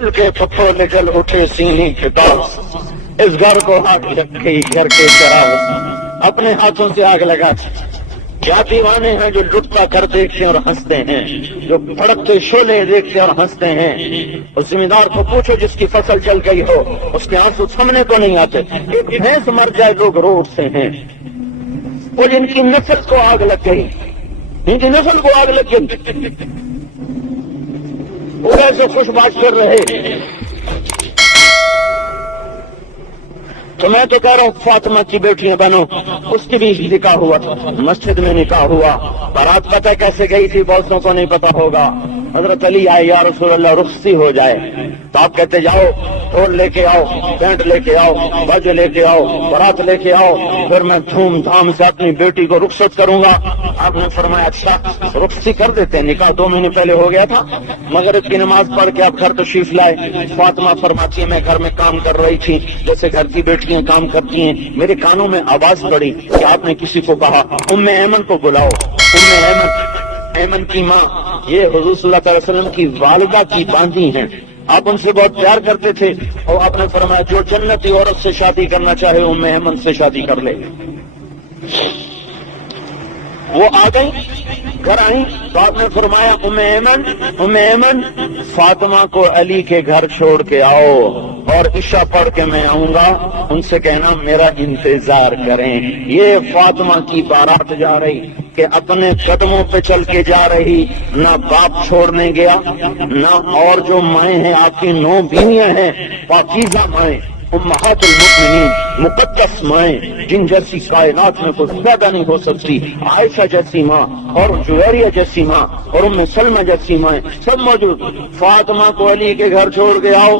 दिल के फफोले जल उठे सीने के तार, इस घर को आग लग गई घर के चराग, अपने हाथों से आग लगा। क्या दीवाने हैं जो लुटता कर देखते और हंसते हैं, जो भड़कते शोले देखते और हंसते हैं। उस जिम्मेदार को पूछो जिसकी फसल जल गई हो, उसके आंसू थमने को नहीं आते। एक भैंस मर जाए लोग रो उठते हैं। वो जिनकी नस्ल को आग लग गई, इनकी नस्ल को आग लग गई, वो ऐसे खुश बात कर रहे। तो मैं तो कह रहा हूँ फातिमा की बेटियां बहनों, उसकी भी निकाह हुआ था, मस्जिद में निकाह हुआ। बारात पता कैसे गई थी बहुतों को नहीं पता होगा। हजरत अली आए, या रसूल अल्लाह रुखसी हो जाए, तो आप कहते जाओ ढोल लेके आओ, टेंट लेके आओ, बाजे लेके आओ, बारात लेके आओ, फिर मैं धूमधाम से अपनी बेटी को रुखसत करूंगा। आपने फरमाया अच्छा रुखसी कर देते हैं, निकाह 2 महीने पहले हो गया था। मगरिब की नमाज पढ़ के आप घर तशरीफ लाए। फातिमा फरमाती है मैं घर में काम कर रही थी जैसे घर की बेटियां काम करती हैं, मेरे कानों में आवाज पड़ी कि आपने किसी को कहा उम्मे ऐमन को बुलाओ। उम्मे ऐमन की माँ ये हुजूर सल्लल्लाहु अलैहि वसल्लम की वालिदा की बांदी हैं। आप उनसे बहुत प्यार करते थे और आपने फरमाया जो जन्नती औरत से शादी करना चाहे उम्मे ऐमन से शादी कर ले। वो आ गई, घर आई तो आपने फरमाया उम्मे ऐमन फातिमा को अली के घर छोड़ के आओ और इशा पढ़ के मैं आऊंगा, उनसे कहना मेरा इंतजार करें। ये फातिमा की बारात जा रही कि अपने कदमों पे चल के जा रही, ना बाप छोड़ने गया, ना और जो माएँ हैं आपकी 9 बीवियां हैं पाकीज़ा माएँ, उम्महातुल मुमिनीन, मुकद्दस माएँ, जिन जैसी कायनात में कोई पैदा नहीं हो सकती। आयशा जैसी माँ और जुवैरिया जैसी माँ और उम्मे सलमा जैसी माँ सब मौजूद। फातिमा को अली के घर छोड़ के आओ।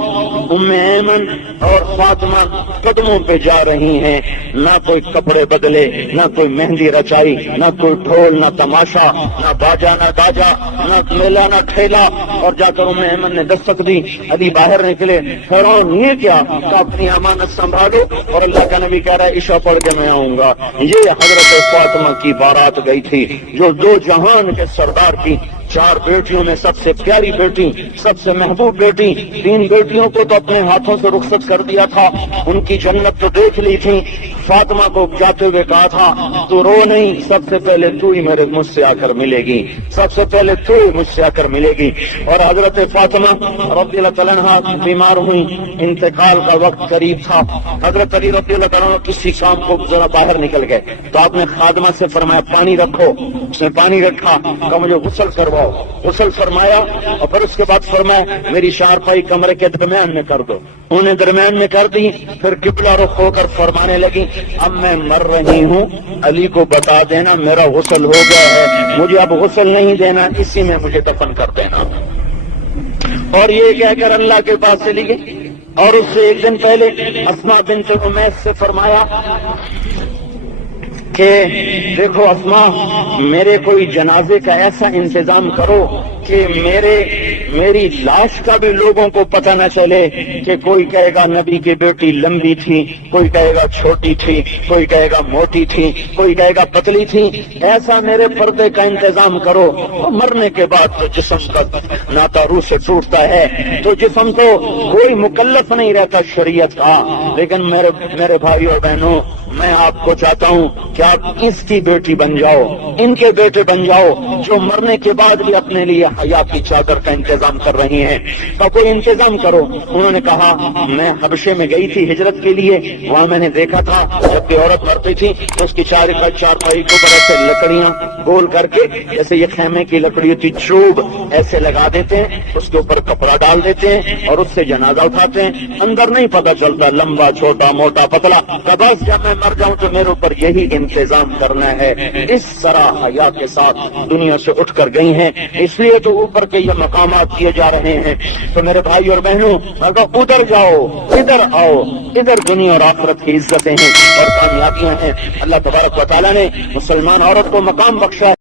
उम्मे ऐमन और फातिमा कदमों पे जा रही हैं, ना कोई कपड़े बदले, ना कोई मेहंदी रचाई, ना कोई ढोल, ना तमाशा, ना बाजा, ना गाजा, ना मेला, ना ठेला। और जाकर उम्मे ऐमन ने दस्तक दी, अली बाहर निकले। हैरान ये क्या, तो अपनी अमानत संभालो और अल्लाह का नबी कह रहा है इशा पढ़ के मैं आऊंगा। ये हजरत फातिमा की बारात गई थी जो 2 जहान के सरदार की 4 बेटियों में सबसे प्यारी बेटी, सबसे महबूब बेटी। 3 बेटियों को तो अपने हाथों से रुखसत कर दिया था, उनकी जन्नत तो देख ली थी। फातिमा को जाते हुए कहा था तू रो नहीं, सबसे पहले तू ही मेरे मुझसे आकर मिलेगी, सबसे पहले तू ही मुझसे आकर मिलेगी। और हजरत फातिमा रज़ियल्लाहु तआला अन्हा बीमार हुई, इंतकाल का वक्त करीब था। हजरत अली रज़ियल्लाहु तआला किसी शाम को जरा बाहर निकल गए तो आपने खादिमा से फरमाया पानी रखो। उसने पानी रखा, कहा मुझे गुस्ल करवाओ। गुस्ल फरमाया और फिर उसके बाद फरमाया मेरी शारपाई कमरे के दरमियान में कर दो। उन्हें दरमियान में कर दी, फिर किबला रुख होकर फरमाने लगी अब मैं मर रही हूँ, अली को बता देना मेरा गुस्ल हो गया है, मुझे अब गुस्ल नहीं देना, इसी में मुझे दफन कर देना। और ये कहकर अल्लाह के पास चली गई। और उससे एक दिन पहले अस्मा बिन्त उमैस से फरमाया कि देखो अस्मा मेरे कोई जनाजे का ऐसा इंतजाम करो कि मेरी लाश का भी लोगों को पता न चले कि कोई कहेगा नबी की बेटी लंबी थी, कोई कहेगा छोटी थी, कोई कहेगा मोटी थी, कोई कहेगा पतली थी। ऐसा मेरे पर्दे का इंतजाम करो। और मरने के बाद तो जिस्म का नाता रूह से टूटता है, तो जिस्म तो कोई मुकल्लफ नहीं रहता शरीयत का। लेकिन मेरे भाइयों और बहनों मैं आपको चाहता हूँ कि आप इसकी बेटी बन जाओ, इनके बेटे बन जाओ जो मरने के बाद भी अपने लिए हया की चादर का इंतजाम कर रही हैं। तो कोई इंतजाम करो। उन्होंने कहा मैं हबशे में गई थी हिजरत के लिए, वहां मैंने देखा था जब भी औरत मरती थी तो उसकी चारपाई के ऊपर ऐसे लकड़ियां गोल करके, जैसे ये खेमे की लकड़ी होती चूब ऐसे लगा देते हैं, उसके ऊपर कपड़ा डाल देते हैं और उससे जनाजा उठाते हैं। अंदर नहीं पता चलता लंबा छोटा मोटा पतला, बस जब मैं मर जाऊं तो मेरे ऊपर यही इंतजाम करना है। इस तरह हया के साथ दुनिया से उठ कर गई हैं, इसलिए तो ऊपर के ये मकामात किए जा रहे हैं। तो मेरे भाई और बहनों अगर उधर जाओ इधर आओ, इधर दुनिया और आखिरत की इज्जतें हैं और कामयाबियां हैं। अल्लाह तबारक व तआला ने मुसलमान औरत को मकाम बख्शा।